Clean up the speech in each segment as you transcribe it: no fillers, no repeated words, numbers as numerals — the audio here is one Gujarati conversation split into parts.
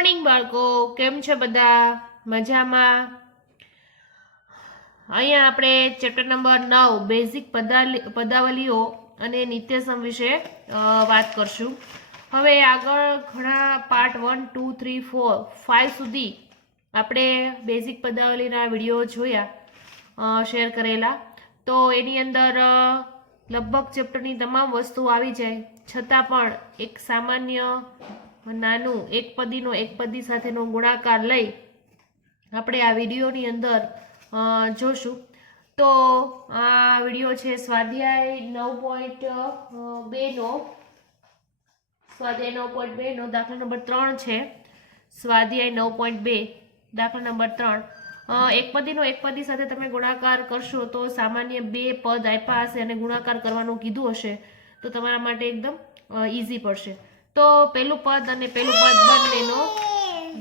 મોર્નિંગ બાળકો, કેમ છે બધા? મજામાં? અહીંયા આપણે ચેપ્ટર નંબર 9 બેઝિક પદાવલીઓ અને નિત્યસમ વિશે વાત કરશું. હવે આગળ ઘણા પાર્ટ 1, 2, 3, 4, 5 સુધી આપણે બેઝિક પદાવલીના વિડીયો જોયા, શેર કરેલા. તો એની અંદર લગભગ ચેપ્ટરની તમામ વસ્તુ આવી જાય, છતાં પણ એક સામાન્ય નાનું એકપદીનો એકપદી સાથેનો ગુણાકાર લઈ આપણે આ વિડીયોની અંદર જોશું. તો આ વિડીયો છે સ્વાધ્યાય 9.2 નો દાખલા નંબર 3 છે. સ્વાધ્યાય 9.2 દાખલા નંબર 3. એકપદીનો એકપદી સાથે તમે ગુણાકાર કરશો તો સામાન્ય બે પદ આપ્યા હશે અને ગુણાકાર કરવાનું કીધું હશે તો તમારા માટે એકદમ ઈઝી પડશે. તો પહેલું પદ અને પહેલું પદ બંનેનો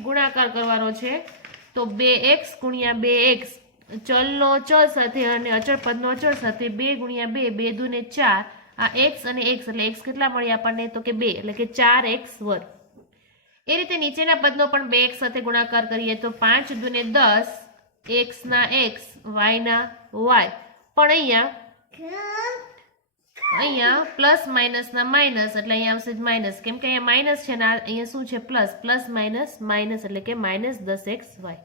ગુણાકાર કરવાનો છે. તો 2x ગુણ્યા 2x ચલનો ચલ સાથે અને અચળ પદનો અચળ સાથે 2 ગુણ્યા 2 2 દુ ને 4. આ x અને x એટલે x કેટલા મળી આપણને? તો કે 2 એટલે કે 4x વર્ગ. એ રીતે નીચેના પદનો પણ 2x સાથે ગુણાકાર કરીએ તો 5 દુ ને 10 x ના x y ના y. પણ અહીંયા પ્લસ માઇનસ ના માઇનસ એટલે અહીંયા આવશે માઇનસ, કેમ કે અહીંયા માઇનસ છે ને અહીંયા શું છે પ્લસ. પ્લસ માઇનસ માઇનસ એટલે કે માઇનસ 10x y.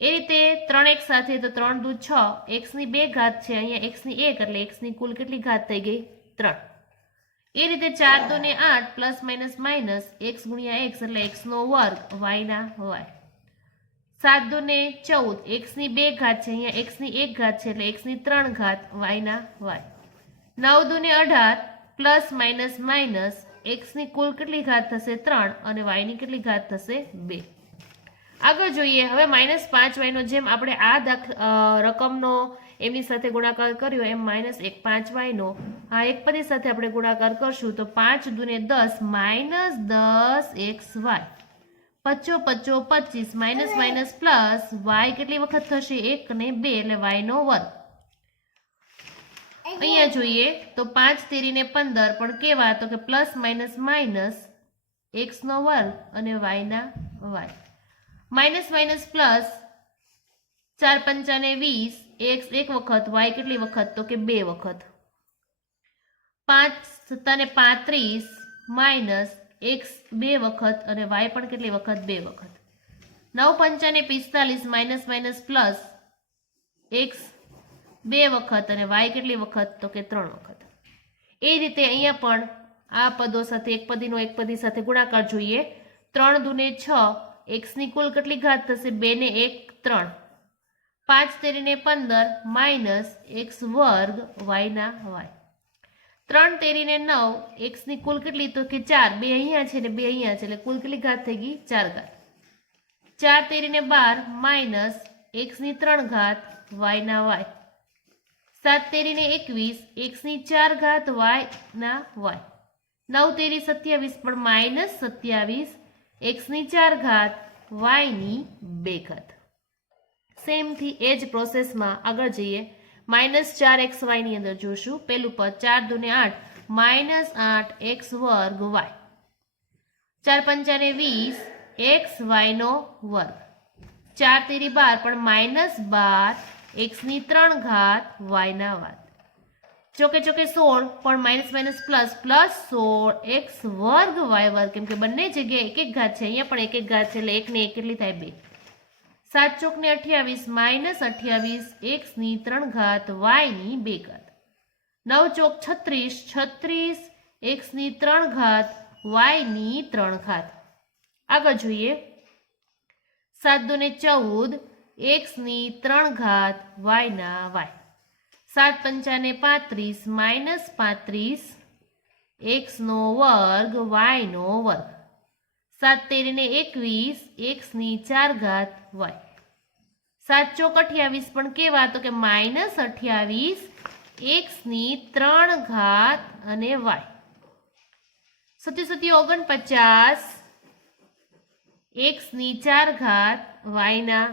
એ રીતે 3x સાથે તો 3 દુ 6 x ની 2 ઘાત છે, અહીંયા x ની 1 એટલે x ની કુલ કેટલી ઘાત થઈ ગઈ? 3. એ રીતે 4 દુ ને 8 પ્લસ માઇનસ માઇનસ x ગુણ્યા x એટલે x નો વર્ગ y ના y. 7 દુ ને 14 x ની 2 ઘાત છે, અહીંયા x ની 1 ઘાત છે એટલે x ની 3 ઘાત y ના y. 9 દુ ને 18 પ્લસ માઇનસ માઇનસ x ની કુલ કેટલી ઘાત થશે? 3 અને y ની કેટલી ઘાત થશે? 2. આગળ જોઈએ. હવે -5y નો જેમ આપણે આ રકમનો એમની સાથે ગુણાકાર કર્યો એમ -5y નો આ એકપદી સાથે આપણે ગુણાકાર કરશું તો 5 દુ ને 10 -10xy. 5 5 25 minus minus plus y કેટલી વખત થશે? 1 ને 2 એટલે y નો વર્ગ. અહીંયા જોઈએ તો 5 તેરી ને 15 પણ કેવા? તો કે પ્લસ માઇનસ માઇનસ x નો વર્ગ અને y ના y. માઇનસ માઇનસ પ્લસ 4 પંચા ને 20 x એક વખત y કેટલી વખત? તો કે 2 વખત. 5 સત્તા ને 35 માઇનસ x 2 વખત અને y પણ કેટલી વખત? 2 વખત. 9 પંચા ને 45 માઇનસ માઇનસ પ્લસ x 2 વખત અને y કેટલી વખત? તો કે 3 વખત. એ રીતે અહીંયા પણ આ પદો સાથે એકપદીનો એકપદી સાથે ગુણાકાર જોઈએ. 3 દુ ને 6 x ની કુલ કેટલી ઘાત થશે? 2 ને 1 3. 5 તેરી ને 15 માઇનસ x વર્ગ y ના y. 3 તેરી ને 9 x ની કુલ કેટલી? તો કે 4. 2 અહીંયા છે ને 2 અહીંયા છે એટલે કુલ કેટલી ઘાત થઈ ગઈ? 4 ઘાત. 4 તેરી ને 12 માઇનસ x ની 3 ઘાત y ના y. 7 તેરી ને 21 x ની 4 ઘાત y ના y. 9 તેરી 27 પણ માઇનસ 27 x ની 4 ઘાત y ની 2 ઘાત. સેમથી એ જ પ્રોસેસમાં આગળ જઈએ. -4xy ની અંદર જોશું. પેલું પદ 4 દુ ને 8 -8x વર્ગ y. 4 પંચા ને 20 x y નો વર્ગ. 4 તેરી 12 પણ -12 x ની 3 ઘાત y ના વર્ગ. ચોકે ચોકે 16 પણ minus minus plus plus 16 x વર્ગ y વર્ગ, કેમ કે બંને જગ્યાએ એક એક ઘાત છે, અહીંયા પણ એક એક ઘાત છે એટલે 1 ને 1 કેટલી થાય? 2. 7 ચોક ને 28 -28 x ની 3 ઘાત y ની 2 ઘાત. 9 ચોક 36 36 x ની 3 ઘાત y ની 3 ઘાત. આગળ જોઈએ. 7 દુ ને 14 x ની 3 ઘાત y ના y. 7 પંચા ને 35 -35 x નો વર્ગ y નો વર્ગ. 7 તેરી ને 21 x ની 4 ઘાત y. 7 ચોક 28 પણ કેવા? તો કે -28 x ની 3 ઘાત અને y. 7 49 x ની 4 ઘાત y ના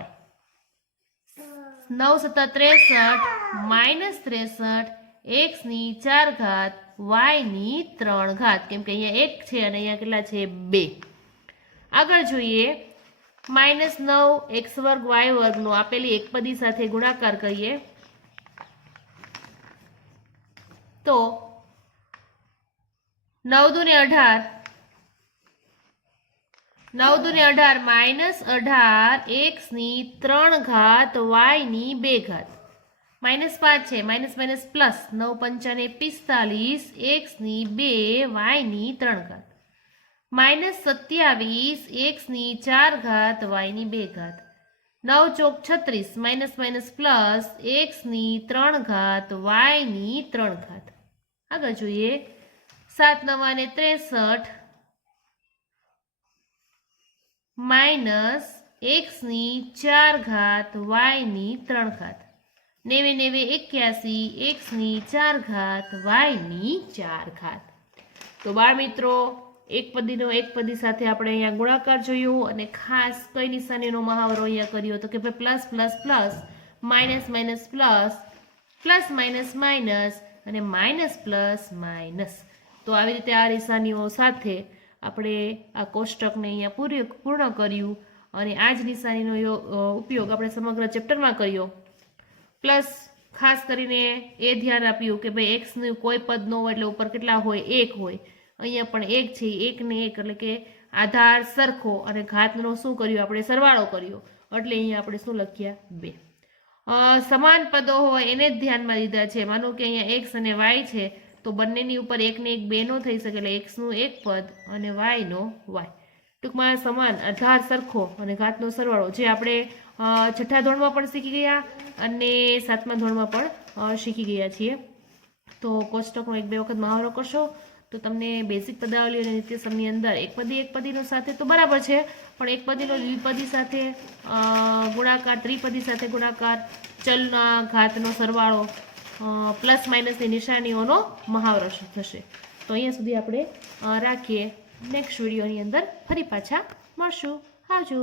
y. 9 સત્તા 63 -63 x ની 4 ઘાત y ની 3 ઘાત, કેમ કે અહીંયા 1 છે અને અહીંયા કેટલા છે? 2. આગળ જોઈએ -9 x² y² નો આપેલી એકપદી સાથે ગુણાકાર કરીએ તો 9 દુ ને 18 9 દુ ને 18 -18 x ની 3 ઘાત y ની 2 ઘાત -5 છે માઇનસ પ્લસ 9 પંચાને 45 x ની 2 y ની 3 ઘાત -27 x ની 4 ઘાત y ની 2 ઘાત 9 ચોક 36 માઇનસ પ્લસ x ની 3 ઘાત y ની 3 ઘાત આગળ જોઈએ 7 9 ને 63 માઇનસ x ની 4 ઘાત y ની 3 ઘાત 90 81 x ની 4 ઘાત y ની 4 ઘાત તો બાળ મિત્રો એકપદીનો એકપદી સાથે આપણે અહીંયા ગુણાકાર જોયું અને ખાસ કઈ નિશાનીનો મહાવરો અહીંયા કર્યો તો કે ભાઈ plus plus plus minus minus plus plus minus minus અને માઇનસ પ્લસ માઇનસ તો આવી રીતે આ નિશાનીઓ સાથે આપણે આ કોષ્ટકને અહીંયા પૂર્ણ કર્યું અને આ જ નિશાનીનો ઉપયોગ આપણે સમગ્ર ચેપ્ટરમાં કર્યો પ્લસ ખાસ કરીને એ ધ્યાન આપ્યું કે ભાઈ એક્સનું કોઈ પદ ન હોય એટલે ઉપર કેટલા હોય 1 હોય અહીંયા પણ 1 છે 1 ને 1 એટલે કે આધાર સરખો અને ઘાતનો શું કર્યું આપણે સરવાળો કર્યો એટલે અહીંયા આપણે શું લખ્યા 2 સમાન પદો હોય એને જ ધ્યાનમાં લીધા છે માનો કે અહીંયા x અને y છે તો બંનેની ઉપર 1 ને 1 2 નો થઈ શકે એટલે x નું એક પદ અને y નો y ટૂંકમાં સમાન આધાર સરખો અને ઘાતનો સરવાળો જે આપણે છઠ્ઠા ધોરણમાં પણ શીખી ગયા અને સાતમા ધોરણમાં પણ શીખી ગયા છીએ તો કોષ્ટકનો 1-2 વખત મહાવરો કરશો તો તમને બેઝિક પદાવલી અને નિત્યસમની અંદર એકપદીનો સાથે તો બરાબર છે પણ એકપદીનો દ્વિપદી સાથે ગુણાકાર ત્રિપદી સાથે ગુણાકાર ચલના ઘાતનો સરવાળો પ્લસ માઇનસની નિશાનીઓનો મહાવરો થશે તો અહીંયા સુધી આપણે રાખીએ નેક્સ્ટ વિડીયોની અંદર ફરી પાછા મળશું આવજો